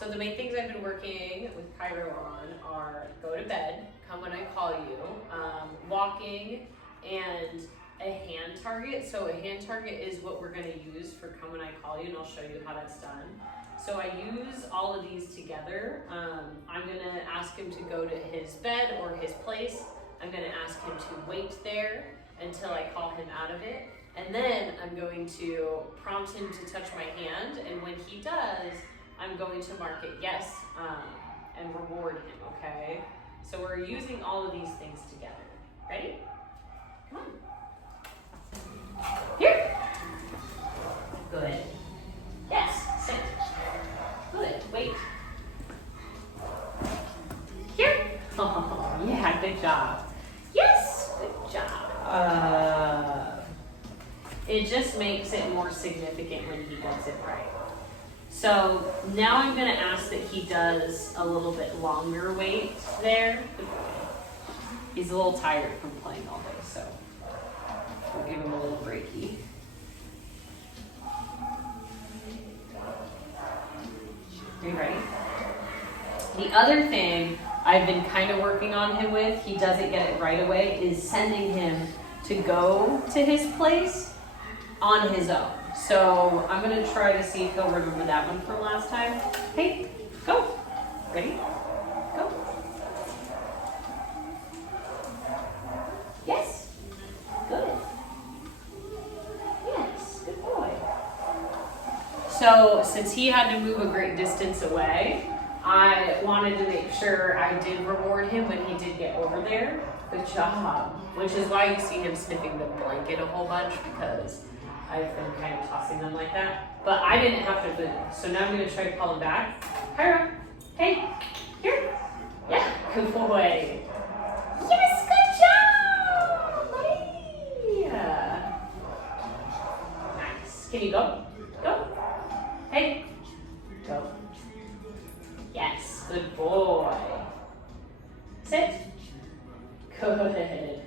So the main things I've been working with Cairo on are go to bed, come when I call you, walking, and a hand target. So a hand target is what we're gonna use for come when I call you, and I'll show you how that's done. So I use all of these together. I'm gonna ask him to go to his bed or his place. I'm gonna ask him to wait there until I call him out of it. And then I'm going to prompt him to touch my hand, and when he does, I'm going to mark it yes and reward him, okay? So we're using all of these things together. Ready? Come on. Here. Good. Yes, sit. Good, wait. Here. Oh, yeah, good job. Yes, good job. It just makes it more significant when he does it right. So now I'm gonna ask that he does a little bit longer wait there. He's a little tired from playing all day, so we'll give him a little breaky. Are you ready? The other thing I've been kind of working on him with, he doesn't get it right away, is sending him to go to his place on his own. So I'm gonna try to see if he'll remember that one from last time. Hey, go. Ready? Go. Yes. Good. Yes, good boy. So since he had to move a great distance away, I wanted to make sure I did reward him when he did get over there. Good job. Which is why you see him sniffing the blanket a whole bunch, because I've been kind of tossing them like that. But I didn't have to move. So now I'm going to try to call him back. Cairo, hey, here. Yeah, good boy. Yes, good job, buddy. Nice. Can you go? Go. Hey, go. Yes, good boy. Sit. Good.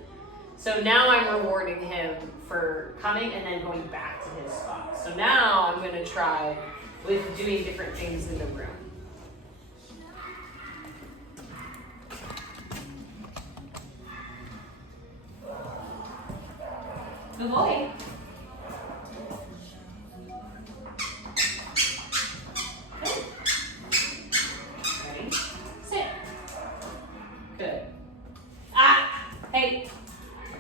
So now I'm rewarding him for coming and then going back to his spot. So now I'm going to try with doing different things in the room. Good boy. Good. Ready? Sit. Good. Ah! Hey.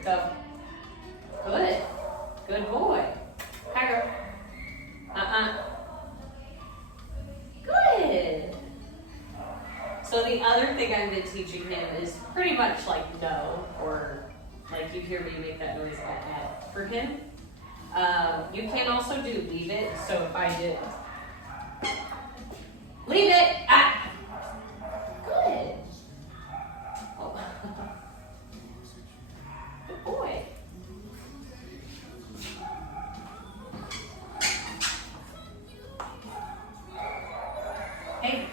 Go. Good. Good boy. Cairo. Good. So the other thing I've been teaching him is pretty much like no, or like you hear me make that noise for him. You can also do leave it. So if I did leave it, ah, good. Oh. Good boy. Hey.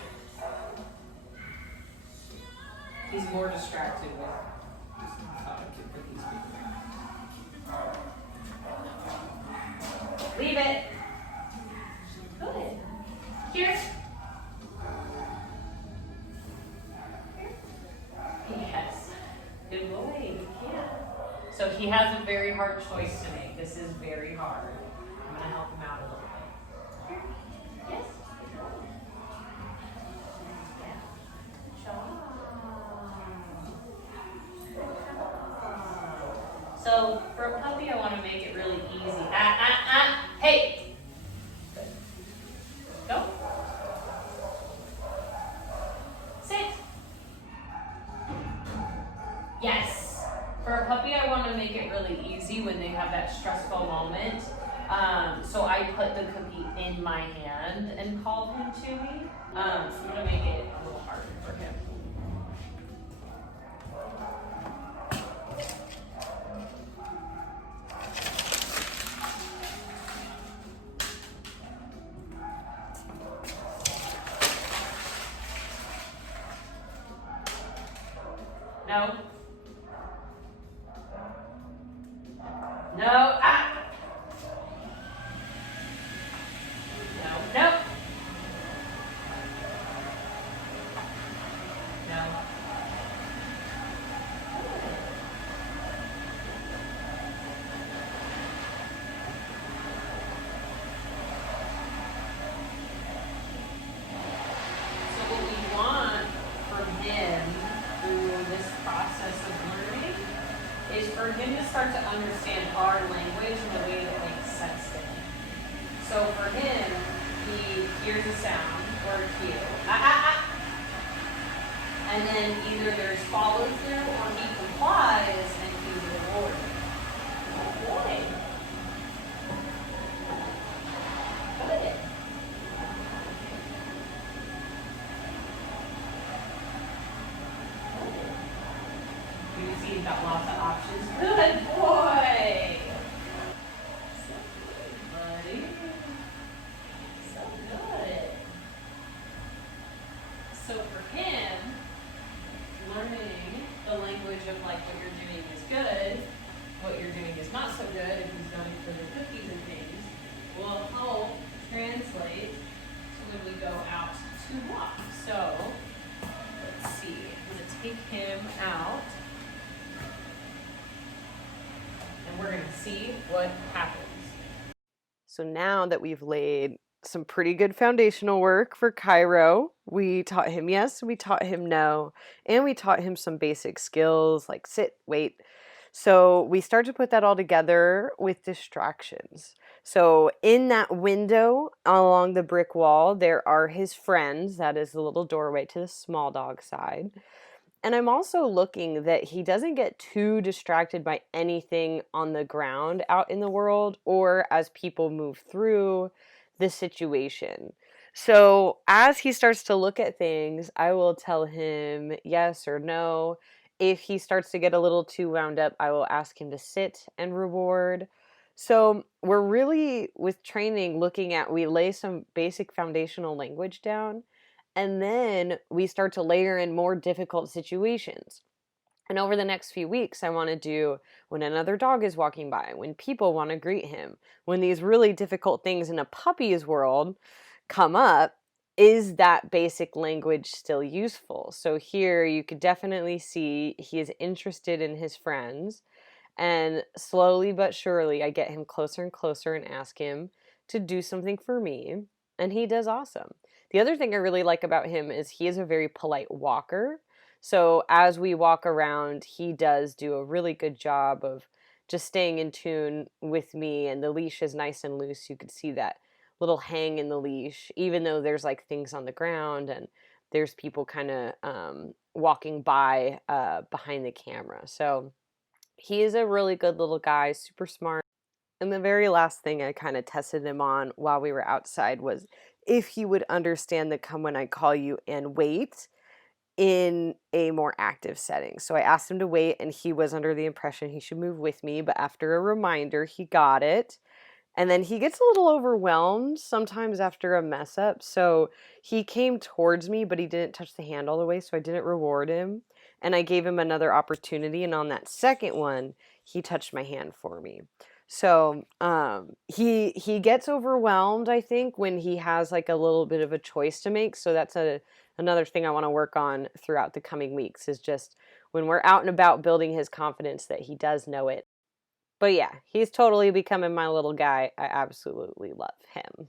He's more distracted with these people. Leave it. Good. Here. Yes. Good boy. Yeah. So he has a very hard choice to make. This is very hard. I'm going to help him out a little bit. Here. Yes. Good boy. Yeah. Good job. So for a puppy, I want to make it really easy. Hey. Good. Go. Sit. Yes. For a puppy, I want to make it really easy when they have that stressful moment. So I put the cookie in my hand and called him to me. So I'm going to make it a little harder for him. No. No. Ah. No. No. for him to start to understand our language in a way that makes sense to him. So for him, he hears a sound or a cue, and then either there's follow through or he complies and he's rewarded. Good boy. Good. You see, he's got lots of options. Good boy. So good, buddy. So good. So for him, learning the language of like what you're doing is good, what you're doing is not so good, if he's going for the cookies and things, will help translate to when we go out to walk. So let's see, I'm going to take him out and we're going to see what happens. So now that we've laid some pretty good foundational work for Cairo, we taught him yes, we taught him no, and we taught him some basic skills like sit, wait. So we start to put that all together with distractions. So in that window along the brick wall, there are his friends. That is the little doorway to the small dog side. And I'm also looking that he doesn't get too distracted by anything on the ground out in the world or as people move through the situation. So as he starts to look at things, I will tell him yes or no. If he starts to get a little too wound up, I will ask him to sit and reward. So we're really, with training, looking at, we lay some basic foundational language down, and then we start to layer in more difficult situations. And over the next few weeks, I want to do when another dog is walking by, when people want to greet him, when these really difficult things in a puppy's world come up, is that basic language still useful? So here you could definitely see he is interested in his friends. And slowly but surely, I get him closer and closer and ask him to do something for me. And he does awesome. The other thing I really like about him is he is a very polite walker. So as we walk around, he does do a really good job of just staying in tune with me. And the leash is nice and loose. You could see that little hang in the leash, even though there's like things on the ground and there's people kind of walking by behind the camera. So he is a really good little guy, super smart. And the very last thing I kind of tested him on while we were outside was if he would understand the come when I call you and wait in a more active setting. So I asked him to wait, and he was under the impression he should move with me, but after a reminder, he got it. And then he gets a little overwhelmed sometimes after a mess up. So he came towards me, but he didn't touch the hand all the way, so I didn't reward him. And I gave him another opportunity, and on that second one, he touched my hand for me. So he gets overwhelmed, I think, when he has like a little bit of a choice to make. So that's another thing I want to work on throughout the coming weeks, is just when we're out and about building his confidence that he does know it. But yeah, he's totally becoming my little guy. I absolutely love him.